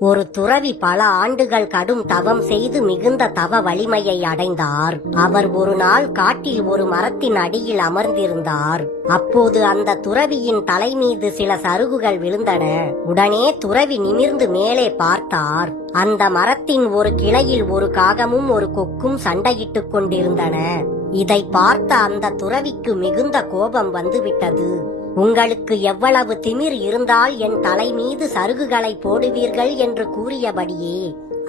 ஒரு துறவி பல ஆண்டுகள் கடும் தவம் செய்து மிகுந்த தவ வலிமையை அடைந்தார். அவர் ஒரு நாள் காட்டில் ஒரு மரத்தின் அடியில் அமர்ந்திருந்தார். அப்போது அந்த துறவியின் தலை மீது சில சருகுகள் விழுந்தன. உடனே துறவி நிமிர்ந்து மேலே பார்த்தார். அந்த மரத்தின் ஒரு கிளையில் ஒரு காகமும் ஒரு கொக்கும் சண்டையிட்டுக் கொண்டிருந்தன. இதை பார்த்த அந்த துறவிக்கு மிகுந்த கோபம் வந்துவிட்டது. உங்களுக்கு எவ்வளவு திமிர் இருந்தால் என் தலை மீது சருகுகளை போடுவீர்கள் என்று கூறியபடியே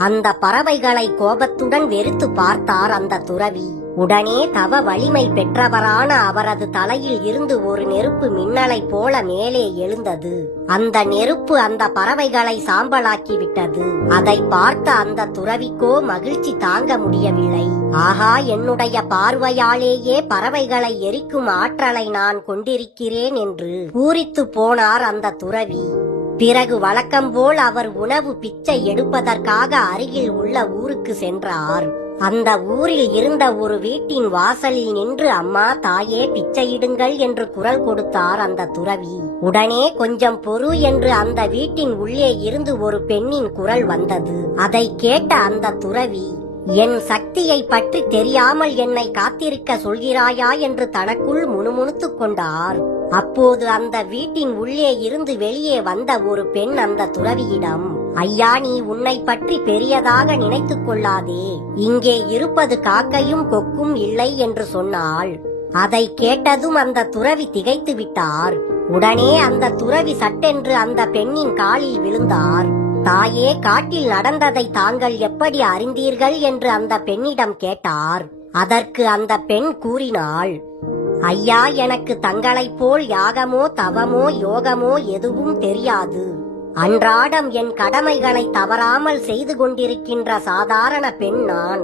அந்த பறவைகளை கோபத்துடன் வெறுத்து பார்த்தார் அந்த துறவி. உடனே தவ வலிமை பெற்றவரான அவரது தலையில் இருந்து ஒரு நெருப்பு மின்னலை போல மேலே எழுந்தது. அந்த நெருப்பு அந்த பறவைகளை சாம்பலாக்கிவிட்டது. அதை பார்த்த அந்த துறவிக்கோ மகிழ்ச்சி தாங்க முடியவில்லை. ஆஹா, என்னுடைய பார்வையாலேயே பறவைகளை எரிக்கும் ஆற்றலை நான் கொண்டிருக்கிறேன் என்று பூரித்து போனார் அந்த துறவி. பிறகு வழக்கம்போல் அவர் உணவு பிச்சை எடுப்பதற்காக அருகில் உள்ள ஊருக்கு சென்றார். அந்த ஊரில் இருந்த ஒரு வீட்டின் வாசலில் நின்று அம்மா, தாயே, பிச்சையிடுங்கள் என்று குரல் கொடுத்தார் அந்த துறவி. உடனே கொஞ்சம் பொறு என்று அந்த வீட்டின் உள்ளே இருந்து ஒரு பெண்ணின் குரல் வந்தது. அதை கேட்ட அந்த துறவி, என் சக்தியை பற்றி தெரியாமல் என்னை காத்திருக்க சொல்கிறாயா என்று தனக்குள் முணுமுணுத்துக் கொண்டார். அப்போது அந்த வீட்டின் உள்ளே இருந்து வெளியே வந்த ஒரு பெண் அந்த துறவியிடம், ஐயா, நீ உன்னை பற்றி பெரியதாக நினைத்துக் கொள்ளாதே. இங்கே இருப்பது காக்கையும் கொக்கும் இல்லை என்று சொன்னாள். அதை கேட்டதும் அந்த துறவி திகைத்து விட்டார். உடனே அந்த துறவி சட்டென்று அந்த பெண்ணின் காலில் விழுந்தார். தாயே, காட்டில் நடந்ததை தாங்கள் எப்படி அறிந்தீர்கள் என்று அந்த பெண்ணிடம் கேட்டார். அதற்கு அந்த பெண் கூறினாள், ஐயா, எனக்கு தங்களைப் போல் யாகமோ தவமோ யோகமோ எதுவும் தெரியாது. அன்றாடம் என் கடமைகளை தவறாமல் செய்து கொண்டிருக்கின்ற சாதாரண பெண் நான்.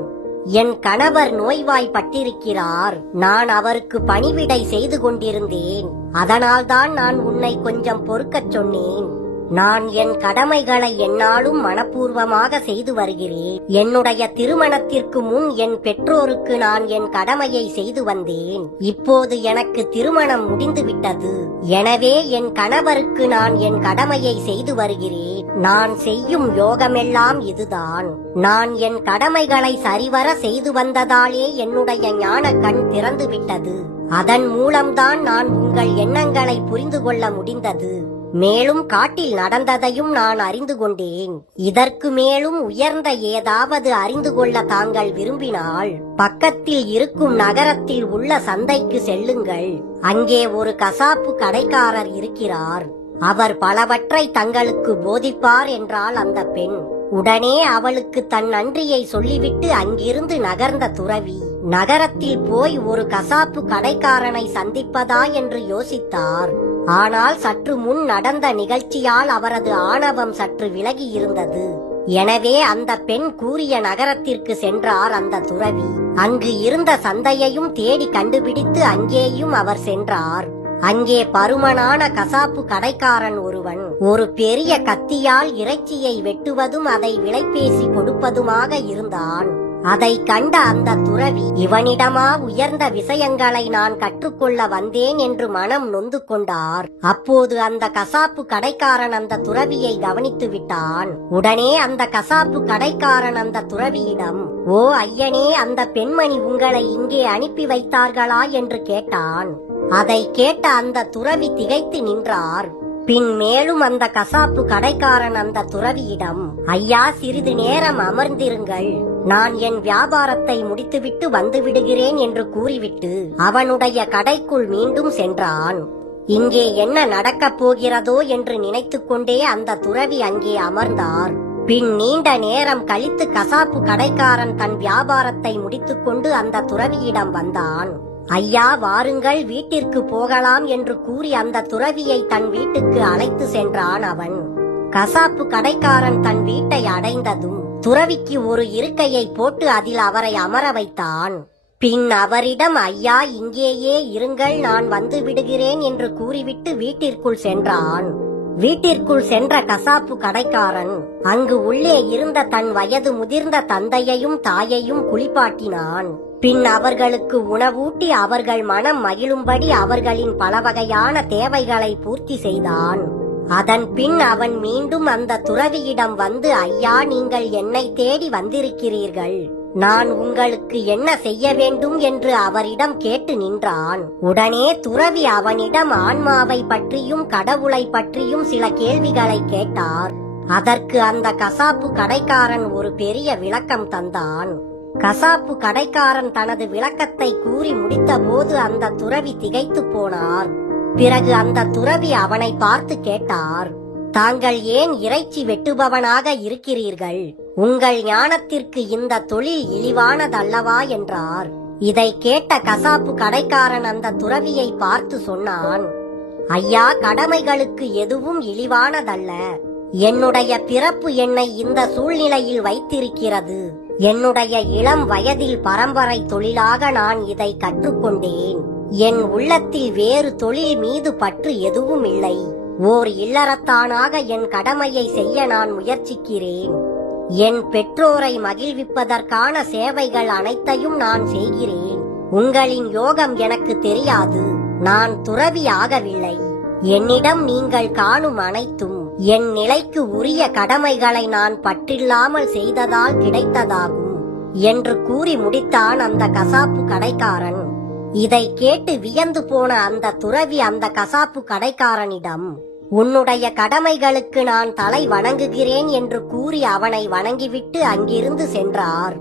என் கணவர் நோய்வாய்ப்பட்டிருக்கிறார். நான் அவருக்கு பணிவிடை செய்து கொண்டிருந்தேன். அதனால்தான் நான் உன்னை கொஞ்சம் பொறுக்கச் சொன்னேன். நான் என் கடமைகளை எந்நாளும் மனப்பூர்வமாக செய்து வருகிறேன். என்னுடைய திருமணத்திற்கு முன் என் பெற்றோருக்கு நான் என் கடமையை செய்து வந்தேன். இப்போது எனக்கு திருமணம் முடிந்துவிட்டது. எனவே என் கணவருக்கு நான் என் கடமையை செய்து வருகிறேன். நான் செய்யும் யோகமெல்லாம் இதுதான். நான் என் கடமைகளை சரிவர செய்து வந்ததாலே என்னுடைய ஞான கண் திறந்து விட்டது. அதன் மூலம்தான் நான் உங்கள் எண்ணங்களை புரிந்து கொள்ள முடிந்தது. மேலும் காட்டில் நடந்ததையும் நான் அறிந்து கொண்டேன். இதற்கு மேலும் உயர்ந்த ஏதாவது அறிந்து கொள்ள தாங்கள் விரும்பினால் பக்கத்தில் இருக்கும் நகரத்தில் உள்ள சந்தைக்கு செல்லுங்கள். அங்கே ஒரு கசாப்பு கடைக்காரர் இருக்கிறார். அவர் பலவற்றை தங்களுக்கு போதிப்பார் என்றாள் அந்த பெண். உடனே அவளுக்கு தன் நன்றியை சொல்லிவிட்டு அங்கிருந்து நகர்ந்த துறவி நகரத்தில் போய் ஒரு கசாப்பு கடைக்காரனை சந்திப்பதா என்று யோசித்தார். ஆனால் சற்று முன் நடந்த நிகழ்ச்சியால் அவரது ஆணவம் சற்று விலகி இருந்தது. எனவே அந்த பெண் கூறிய நகரத்திற்கு சென்றார் அந்த துறவி. அங்கு இருந்த சந்தையையும் தேடி கண்டுபிடித்து அங்கேயும் அவர் சென்றார். அங்கே பருமனான கசாப்பு கடைக்காரன் ஒருவன் ஒரு பெரிய கத்தியால் இறைச்சியை வெட்டுவதும் அதை விலைபேசி கொடுப்பதுமாக இருந்தான். அதை கண்ட அந்த துறவி, இவனிடமா உயர்ந்த விஷயங்களை நான் கற்றுக்கொள்ள வந்தேன் என்று மனம் நொந்து கொண்டார். அப்போது அந்த கசாப்பு கடைக்காரன் அந்த துறவியை கவனித்து விட்டான். உடனே அந்த கசாப்பு கடைக்காரன் அந்த துறவியிடம், ஓ ஐயனே, அந்த பெண்மணி உங்களை இங்கே அனுப்பி வைத்தார்களா என்று கேட்டான். அதை கேட்ட அந்த துறவி திகைத்து நின்றார். பின் மேலும் அந்த கசாப்பு கடைக்காரன் அந்த துறவியிடம், ஐயா, சிறிது நேரம் அமர்ந்திருங்கள். நான் என் வியாபாரத்தை முடித்துவிட்டு வந்து விடுகிறேன் என்று கூறிவிட்டு அவனுடைய கடைக்குள் மீண்டும் சென்றான். இங்கே என்ன நடக்கப் போகிறதோ என்று நினைத்துக் கொண்டே அந்த துறவி அங்கே அமர்ந்தார். பின் நீண்ட நேரம் கழித்து கசாப்பு கடைக்காரன் தன் வியாபாரத்தை முடித்துக்கொண்டு அந்த துறவியிடம் வந்தான். ஐயா, வாருங்கள், வீட்டிற்கு போகலாம் என்று கூறி அந்த துறவியை தன் வீட்டுக்கு அழைத்து சென்றான் அவன். கசாப்பு கடைக்காரன் தன் வீட்டை அடைந்ததும் துறவிக்கு ஒரு இருக்கையை போட்டு அதில் அவரை அமர வைத்தான். பின் அவரிடம், ஐயா, இங்கேயே இருங்கள், நான் வந்து விடுகிறேன் என்று கூறிவிட்டு வீட்டிற்குள் சென்றான். வீட்டிற்குள் சென்ற கசாப்பு கடைக்காரன் அங்கு உள்ளே இருந்த தன் வயது முதிர்ந்த தந்தையையும் தாயையும் குளிப்பாட்டினான். பின் அவர்களுக்கு உணவூட்டி அவர்கள் மனம் மகிழும்படி அவர்களின் பல வகையான தேவைகளை பூர்த்தி செய்தான். அதன் பின் அவன் மீண்டும் அந்த துறவியிடம் வந்து, ஐயா, நீங்கள் என்னை தேடி வந்திருக்கிறீர்கள், நான் உங்களுக்கு என்ன செய்ய வேண்டும் என்று அவரிடம் கேட்டு நின்றான். உடனே துறவி அவனிடம் ஆன்மாவை பற்றியும் கடவுளை பற்றியும் சில கேள்விகளை கேட்டார். அதற்கு அந்த கசாப்பு கடைக்காரன் ஒரு பெரிய விளக்கம் தந்தான். கசாப்பு கடைக்காரன் தனது விளக்கத்தை கூறி முடித்த போது அந்த துறவி திகைத்து போனார். பிறகு அந்த துறவி அவனை பார்த்து கேட்டார், தாங்கள் ஏன் இறைச்சி வெட்டுபவனாக இருக்கிறீர்கள்? உங்கள் ஞானத்திற்கு இந்த தொழில் இழிவானதல்லவா என்றார். இதை கேட்ட கசாப்பு கடைக்காரன் அந்த துறவியை பார்த்து சொன்னான், ஐயா, கடமைகளுக்கு எதுவும் இழிவானதல்ல. என்னுடைய பிறப்பு என்னை இந்த சூழ்நிலையில் வைத்திருக்கிறது. என்னுடைய இளம் வயதில் பரம்பரை தொழிலாக நான் இதை கற்றுக்கொண்டேன். என் உள்ளத்தில் வேறு தொழில் மீது பற்று எதுவும் இல்லை. ஓர் இல்லறத்தானாக என் கடமையை செய்ய நான் முயற்சிக்கிறேன். என் பெற்றோரை மகிழ்விப்பதற்கான சேவைகள் அனைத்தையும் நான் செய்கிறேன். உங்களின் யோகம் எனக்கு தெரியாது. நான் துறவி ஆகவில்லை. என்னிடம் நீங்கள் காணும் அனைத்தும் என் நிலைக்கு உரிய கடமைகளை நான் பற்றில்லாமல் செய்ததால் கிடைத்ததாகும் என்று கூறி முடித்தான் அந்த கசாப்பு கடைக்காரன். இதை கேட்டு வியந்து போன அந்த துறவி அந்த கசாப்பு கடைக்காரனிடம், உன்னுடைய கடமைகளுக்கு நான் தலை வணங்குகிறேன் என்று கூறி அவனை வணங்கிவிட்டு அங்கிருந்து சென்றார்.